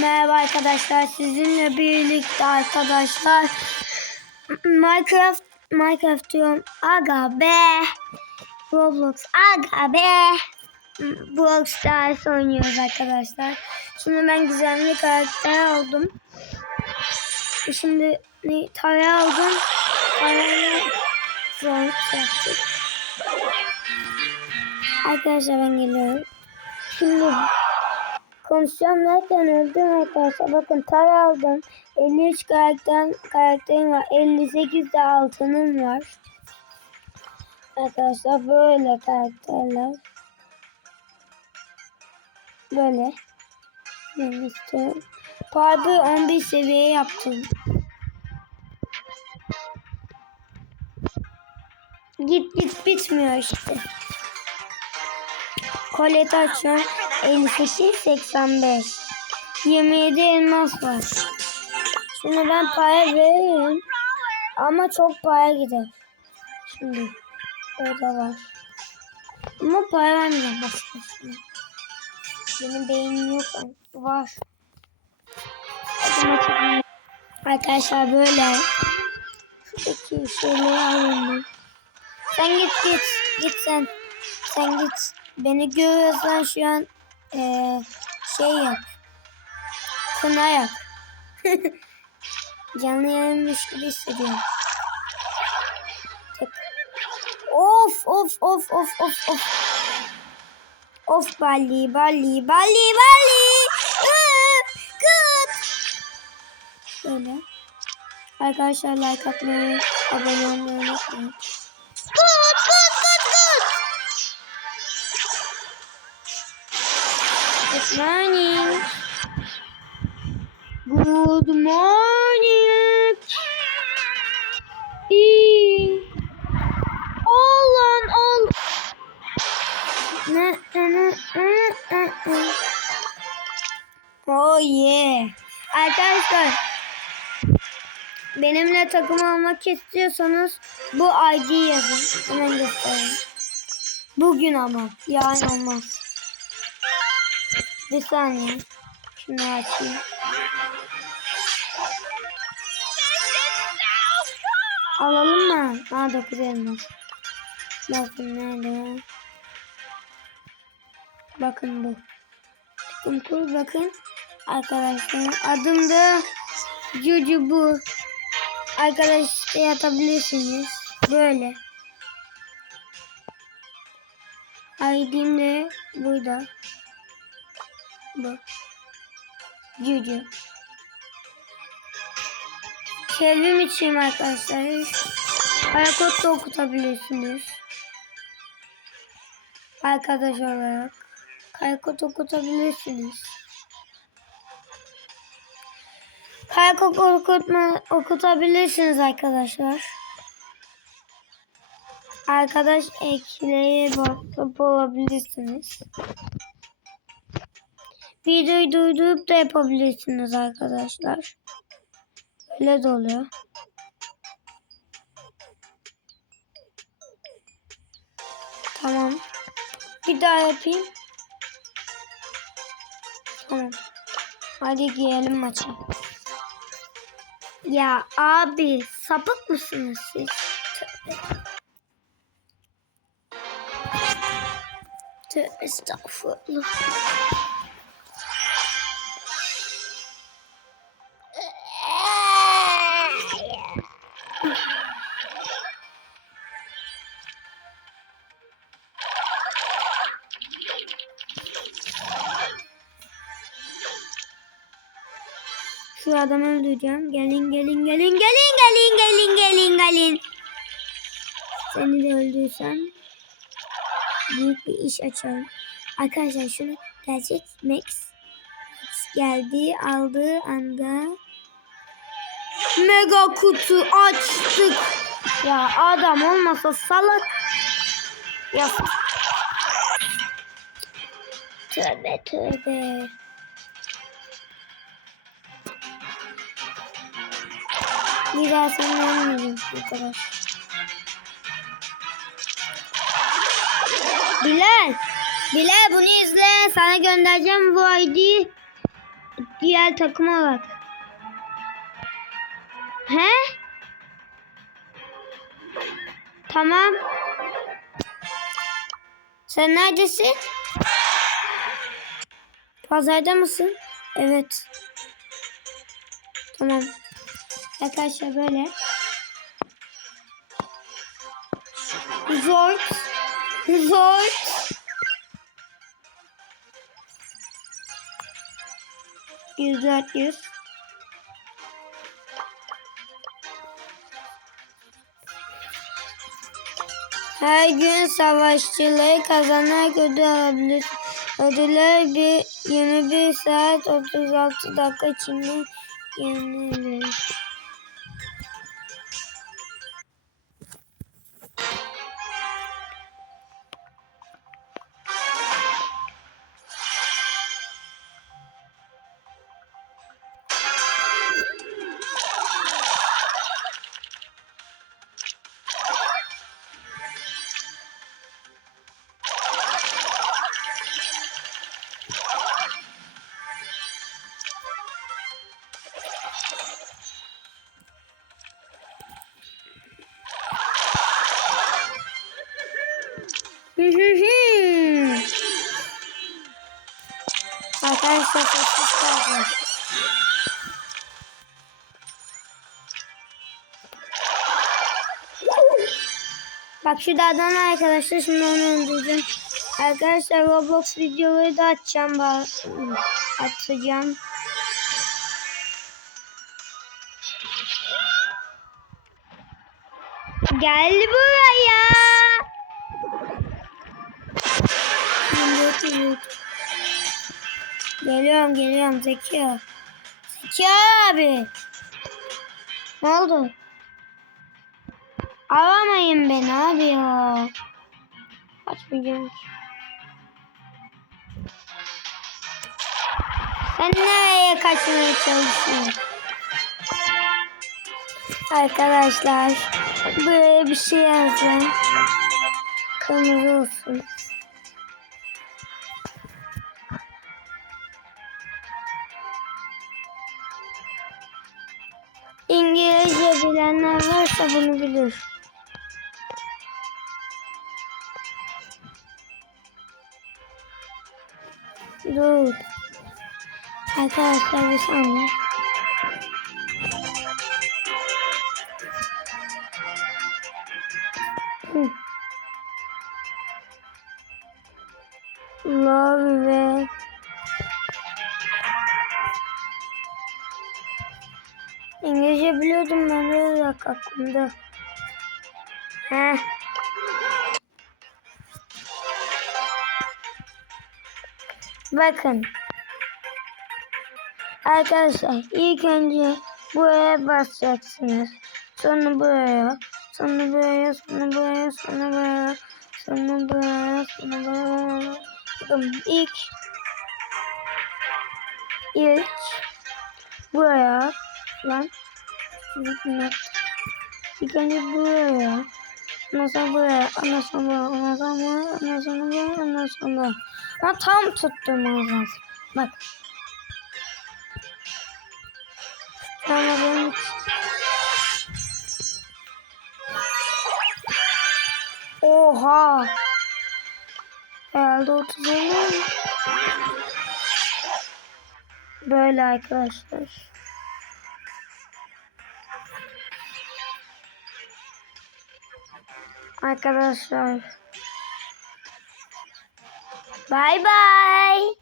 Merhaba arkadaşlar. Sizinle birlikte arkadaşlar Minecraft Minecraft diyorum. Aga be. Roblox aga be. Brawl Stars oynuyoruz arkadaşlar. Şimdi ben gizemli karakter aldım. Şimdi ne, tara aldım. Arkadaşlar ben geliyorum. Şimdi konuşacağım derken öldüm arkadaşlar. Bakın tara aldım. 53 karakter, karakterim var. 58 de altınım var. Arkadaşlar böyle karakterler. Böyle. Ben istiyorum. Pardı 11 seviye yaptım. Git git bitmiyor işte. Kolet açıyorum. 58 85. 27 elmas var. Şimdi ben para veririm. Ama çok para gider. Şimdi orada var. Ama para vermeyeceğim başkasına. Benim beynim yok. Var. Arkadaşlar böyle. Şuradaki şeyleri alayım ben. Sen git git. Git sen. Sen git. Beni görüyorsan şu an eee, şey yap. Kına yap. Canlı yayınmış gibi hissediyorum. Tek. Of of of of of of. Of Bali Bali Bali Bali. Kıt. Şöyle. Arkadaşlar like atmayı, abone olmayı unutmayın. Morning. Good morning. İyi. Ol lan ol. Ne ne ne ne. Oh yeah. Arkadaşlar benimle takım olmak istiyorsanız bu ID yazın. Hemen göstereyim. Bugün ama yarın olmaz. Bir saniye. Şunu açayım. Alalım mı? Aa 9 elmas. Bakın nerede? Bakın bu. Kur bakın. Arkadaşlar adım da Cucu bu. Arkadaşlar yatabilirsiniz. Böyle. ID'm de burada. Bu. Cucu. Çevrim içiyim arkadaşlar. Aykut da okutabilirsiniz. Arkadaş olarak. Kaykut okutabilirsiniz. Kaykut okutma, okutabilirsiniz arkadaşlar. Arkadaş ekleye basıp olabilirsiniz. Videoyu durdurup da yapabilirsiniz arkadaşlar. Öyle de oluyor. Tamam. Bir daha yapayım. Tamam. Hadi giyelim maça. Ya abi sapık mısınız siz? Tövbe. Tövbe estağfurullah. Şu adamı öldüreceğim. Gelin gelin gelin gelin gelin gelin gelin gelin. Seni de öldürsem büyük bir iş açarım. Arkadaşlar şunu gelecek Max. Max geldi aldığı anda mega kutu açtık. Ya adam olmasa salak. Ya. Tövbe tövbe. Bir daha sana olmayacağım arkadaş. Bilal. Bilal bunu izle. Sana göndereceğim bu ID. Diğer takıma bak. He? Tamam. Sen neredesin? Pazarda mısın? Evet. Tamam. Arkadaşlar böyle. Zor. Zor. Yüz dört yüz. Her gün savaşçıları kazanan ödül alabilir. Ödüller bir 21 saat 36 dakika içinde yenilir. Arkadaşlar sessiz kaldı. Bak şu dağdan arkadaşlar şimdi onu öldüreceğim. Arkadaşlar Roblox videoları da açacağım. Atacağım. Gel buraya. Geliyorum geliyorum Zeki. Zeki abi. Ne oldu? Aramayın beni abi ya. Açmayacağım. ki. Sen nereye kaçmaya çalışıyorsun? Arkadaşlar böyle bir şey yazacağım. Kırmızı olsun. İngilizce bilenler varsa bunu bilir. Dur. Arkadaşlar bir saniye. Aklımda. Heh. Bakın. Arkadaşlar ilk önce buraya basacaksınız. Sonra buraya. Sonra buraya. Sonra buraya. Sonra buraya. Sonra buraya. Sonra buraya. Bakın ilk ilk buraya lan İlk önce buraya. Ondan sonra buraya. Ondan sonra buraya. Ondan sonra buraya. Ondan sonra buraya. Ondan sonra buraya. Tam tuttum lazım. Bak. Sonra benim Oha. Herhalde 30 olur. Böyle arkadaşlar. Arkadaşlar. Bye bye.